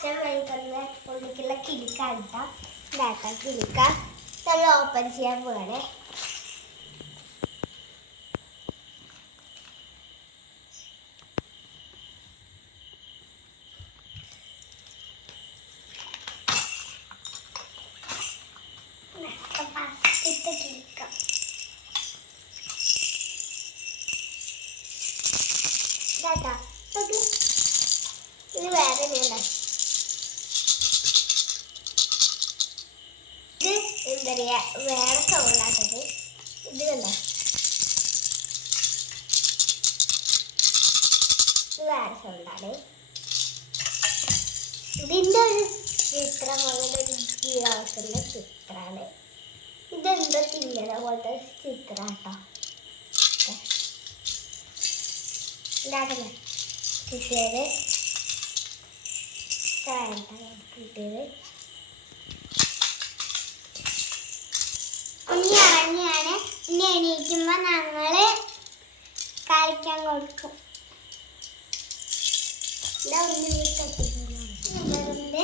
അച്ഛൻ വൈകുന്ന ഉള്ളിക്കുള്ള കിളിക്കാട്ട ഇതാക്കാം കിളിക്ക നമ്മൾ ഓപ്പൺ ചെയ്യാൻ പോകണേ ഫസ്റ്റത്തെ കിളിക്ക ഇതാട്ടാ നോക്ക്. ഇത് വേറെ വേണ്ട എന്താ പറയാ വേറെ സൗണ്ടാട്ടത് ഇത് കണ്ടോ? ഇത് വേറെ സൗണ്ടാണ് ഇതിന്റെ ഒരു ചിത്രം അങ്ങനെ ഒരു ജീവാസിന്റെ ചിത്രമാണ്. ഇതെന്തോ തിന്നണ പോലത്തെ ചിത്രാട്ടോ ഇതാക്കണേ കിട്ടിയത്. കിട്ടിയത്. ഇറങ്ങിയാണ് എണീക്കുമ്പോൾ ഞങ്ങൾ കളിക്കാൻ കൊടുക്കും. ഇതാ ഉണ്ണി വീട്ടിലെത്തിക്കുന്നത്